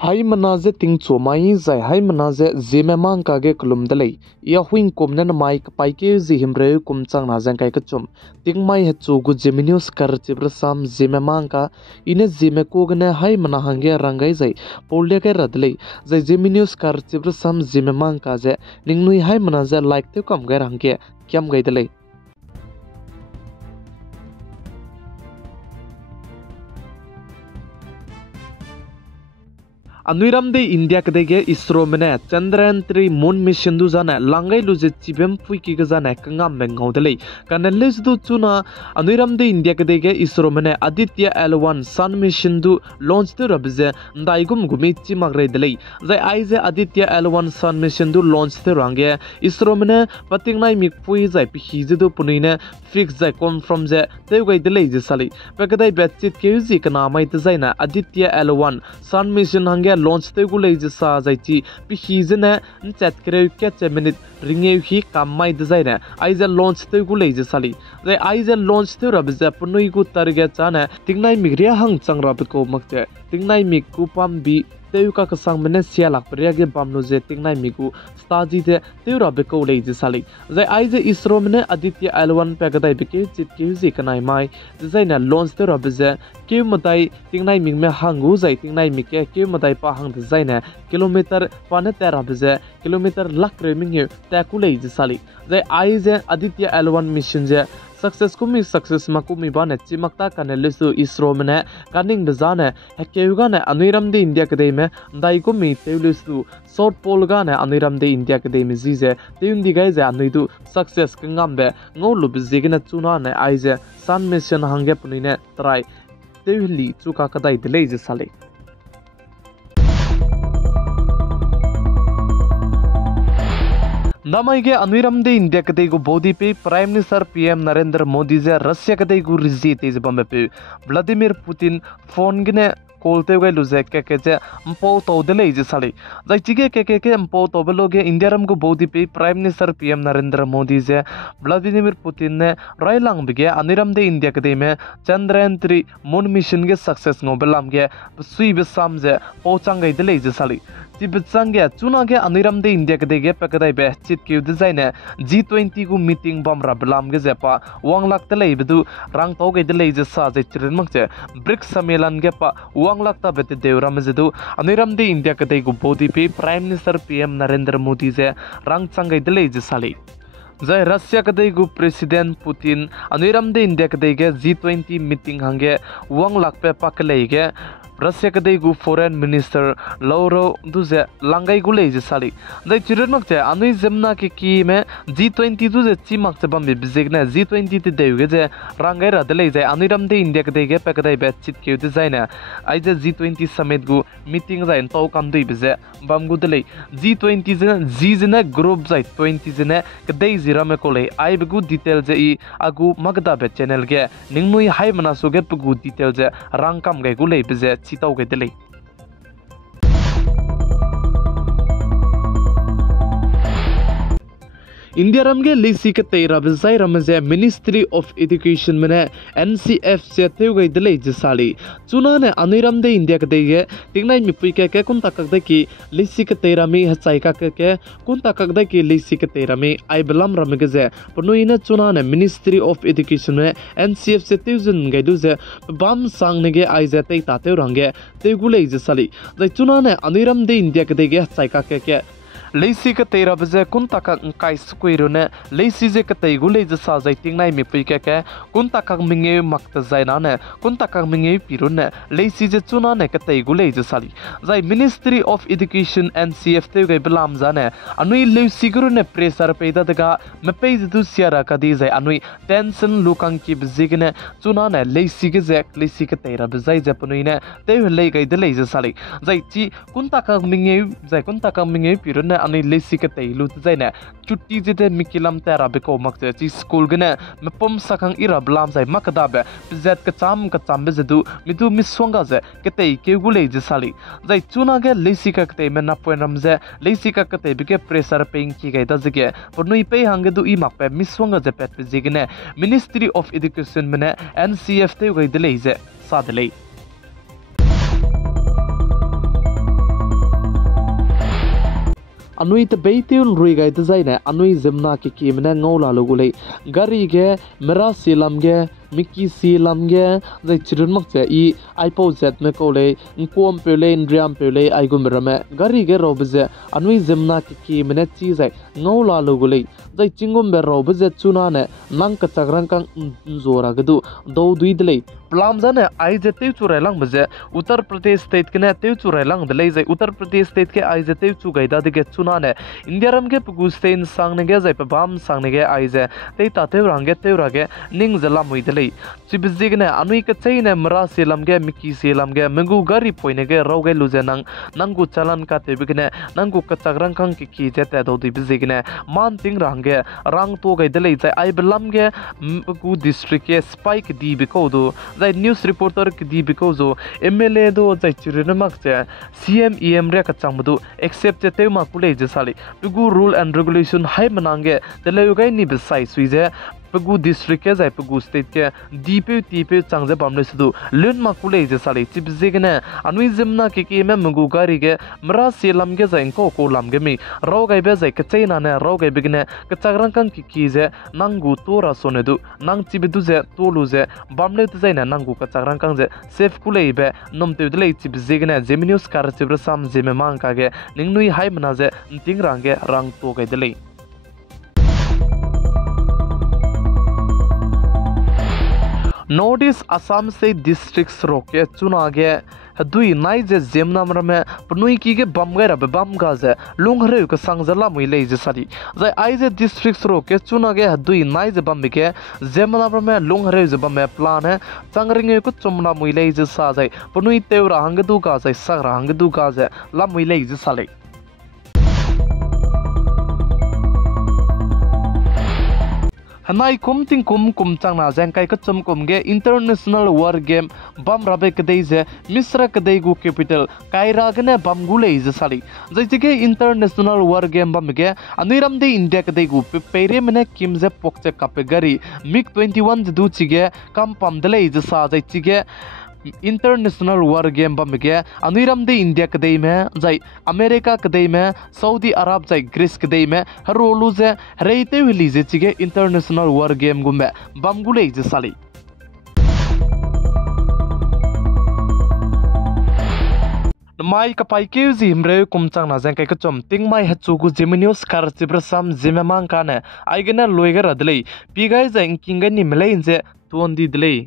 Hai manaze ting chomai zai hai manaze zeme mang ka ge klum dalei ya huing komnen mai pai ke zi himre kum chang na jang kai ka chom ting mai he chu gu geminius kar chibra sam zeme mang ka ine zeme ko gne hai mana hange rangai zai polde ke radlei zai geminius kar chibra sam zeme mang ka je ningnui hai manaze like te kam ga rangke kyam gai dalei Anuiram de India kadege ISRO mene Chandrayaan 3 moon mission du jana langai lu je chibem pui ki ga jana kangam beng ngaudelei kanales du chuna Anuiram de India kadege ISRO mene Aditya-l 1 sun mission du launch tu rabze ndaigum gumi chimagre delei zai aize Aditya-l 1 sun mission du launch tu range ISRO mene patingnai mik pui zai pi hize du punine fix zai confirm je teu gai delei je sali pekadai betchit ke uzi kana mai te zaina Aditya-l 1 sun mission hange launch te gulei je sa zai chi pi hizena chat kre ke che minute ringe hi kamai de zaina aiza launch te gulei je sali zai aiza launch te rab je punui gu targe chana tingnai migria hang changra pe ko makte tingnai mik ku pam bi teu ka sang mene sia lak priya ge bamnu je tingnai miku staji de teu rab ko lei je sali zai aiza ISRO mene Aditya-l 1 pe gadai be ke chit ke ji kanai mai zaina launch te rab je ke matai tingnai mik me hangu zai tingnai mik ke matai pa hang de zaina kilometer pane te rab je kilometer lak re ming ta ku lei je sali zai aiza Aditya-l 1 mission je success ma kumi bane chimakta kanelisu ISRO mene kaning de zane hakeuga ne Anuiram de India kade me dai kumi teulisu short pole ga ne Anuiram de India kade me zize teundi gai ze anuidu success kangambe ngolu bizigna chuna ne aize sun mission hange punine try teuli chuka kadai delei je sale Namaige Anuiram de India kate go bodi pe Prime Minister PM Narendra Modi je Russia kate go rizi te bombe pe Vladimir Putin phone gine kolte gai luze ke je mpo to dele je sali dai chige ke mpo to beloge India ram go bodi pe Prime Minister PM Narendra Modi je Vladimir Putin ne railang bige Anuiram de India kate me Chandrayaan 3 moon mission ge success ngo belam ge sui be sam je pochang gai dele je sali Tibetsange chunage Anuiram de India kadege pakadai be chit ke design G20 gu meeting bam rablam ge zepa wanglak te lei bedu rang to ge de lei je sa je chirin makche BRICS sammelan ge pa wanglak ta bete devram jedu Anuiram de India kadai gu bodi pe Prime Minister PM Narendra Modi je rang changai de lei je sali Zai Russia kadai gu President Putin Anuiram de India kadai ge G20 meeting hange wanglak pe paklei ge Russia kadai gu foreign minister Lauro duze langai gu leje sali dai chiren makte anui zemna ki me G20 duze chimak che bam bizegna G20 te deuge je rangai ra dele je Anuiram de India kadai ge pakadai be chit ke designa ai je G20 summit gu meeting za to kam dui bize bam gu dele G20 je G je group zai 20 je kadai zira me kole ai gu detail je I agu magda be channel ge ningnui hai mana so ge gu detail je rang kam ge gu le bize Citau ke delay. India ramge lisi ke teira bizai ramze Ministry of Education mene NCF se teu gai delay jisali chuna ne Anuiram de India ke dege tingnai mi pui ke kun takak de ki lisi ke teira mi hachai ka ke kun takak de ki lisi ke teira mi ai belam ramge je punuina chuna ne Ministry of Education ne NCF se teu jin gai du je bam sang ne ge ai je tei ta teu range teu gulei jisali dai chuna ne Anuiram de India ke dege hachai ka ke Leisi ka teira bze kun takak kai square ne leisi je ka tei gulei je sa jai tingnai mi pui ke kun takak minge makta zaina ne kun takak minge pirun ne leisi je chuna ne ka tei gulei je sali jai Ministry of Education NCF te gai belam jane anui leisi guru ne pressure peida daga me page du siara ka di jai anui tension lukang ki bzigne chuna ne leisi ge je leisi ka teira bzai je punui ne te lei gai de lei je sali jai chi kun takak minge pirun ne ani lesi ka tei lut zaina chutti jete mikilam tera beko makte chi school gane mepom sakang ira blam zai makada be pizet ka cham be zedu mitu miswanga ze ke tei ke gulei je sali zai chuna ge lesi ka tei me na poinam ze lesi ka tei bike pressure paying ki ga da zige pornui pe hange du I mak pe miswanga ze pet zigine Ministry of Education mene NCF te ga delei ze sa delei anui te beitul rui gai te zai ne anui zemna ki mena ngola logulei gari ge mera silam ge Mickey si lamge zai chirun mak che I ipo zet me ko le ngkom pe le ndriam pe le ai gum rame gari ge ro bze anui zemna ki mena chi zai ngola logulei zai chingum be ro bze chuna ne nang ka chagrang kang zora gadu do duidlei plam jane ai je te chu relang bze Uttar Pradesh state kene te chu relang dlei zai Uttar Pradesh state ke ai je te chu gaida de ge chuna ne India ram ge pugustein sang ne ge zai pa bam sang ne ge ai je te ta te rang ge te ra ge ning zala mui dlei Chibzigne anui ka chaine mra selam ge Mickey selam ge mengu gari poine ge roge luze nangu chalan ka tebigne nangu ka chagrang kang ki jete do dibzigne man ting rang ge rang to ge delei jai ai belam ge ku district ke spike di biko do jai news reporter ki di biko zo MLA do jai chirina mak che CM EM re ka changbu except te ma kule je sali pugu rule and regulation hai manange delei gai ni besai suije Pagu district ke zai pagu state ke tipe changje pamle sudu lun makule je sali chipzigene anui zemna ki me mungu gari ge mra selam ge zai ko lam ge mi ro gai be zai kchaina ne ro gai bigne kchagrang kang ki je nangu tora sonedu nang chibidu je tolu je bamle tu zai na nangu kchagrang kang je safe kule be nomte dlei chipzigene Zeme news kar chibra sam Zeme mang ka ge ningnui hai mana je ting rang ge rang to gai dlei Northeast Assam से districts रोके चुनागे दुई नाई जे जेमना मरमे पनुई की के बम गैर बम गाजे लुंग हरे के संगजला मुइले जे सारी जे आई जे districts रोके चुनागे दुई नाई जे बम के जेमना मरमे लुंग हरे जे बम प्लान है चंगरिंगे को चुमना मुइले जे साजे पनुई तेवरा हंग दु गाजे सगरा हंग दु गाजे ला मुइले जे साले Hanai kum ting kum chang na jang kai ka chum kum ge international war game bam rabe kadai je misra kadai gu capital kaira gane bam gule je sali jai ge international war game bam ge aniram de india kadai gu pere mene kim je pokche kape gari mig 21 du chi ge kam pam dele je sa jai ge international war game bam ge aniram de india kadai me jai america kadai me saudi arab jai greece kadai me harolu je reite hili je chige international war game gumbe bam gule je sali mai ka pai ke ji himre kumchang na jang kai ka chom ting mai hachu gu Zeme news kar chibra sam Zeme mang ka ne ai gena loiga radlei pi gai jang kinga ni mlei je tuon di dlei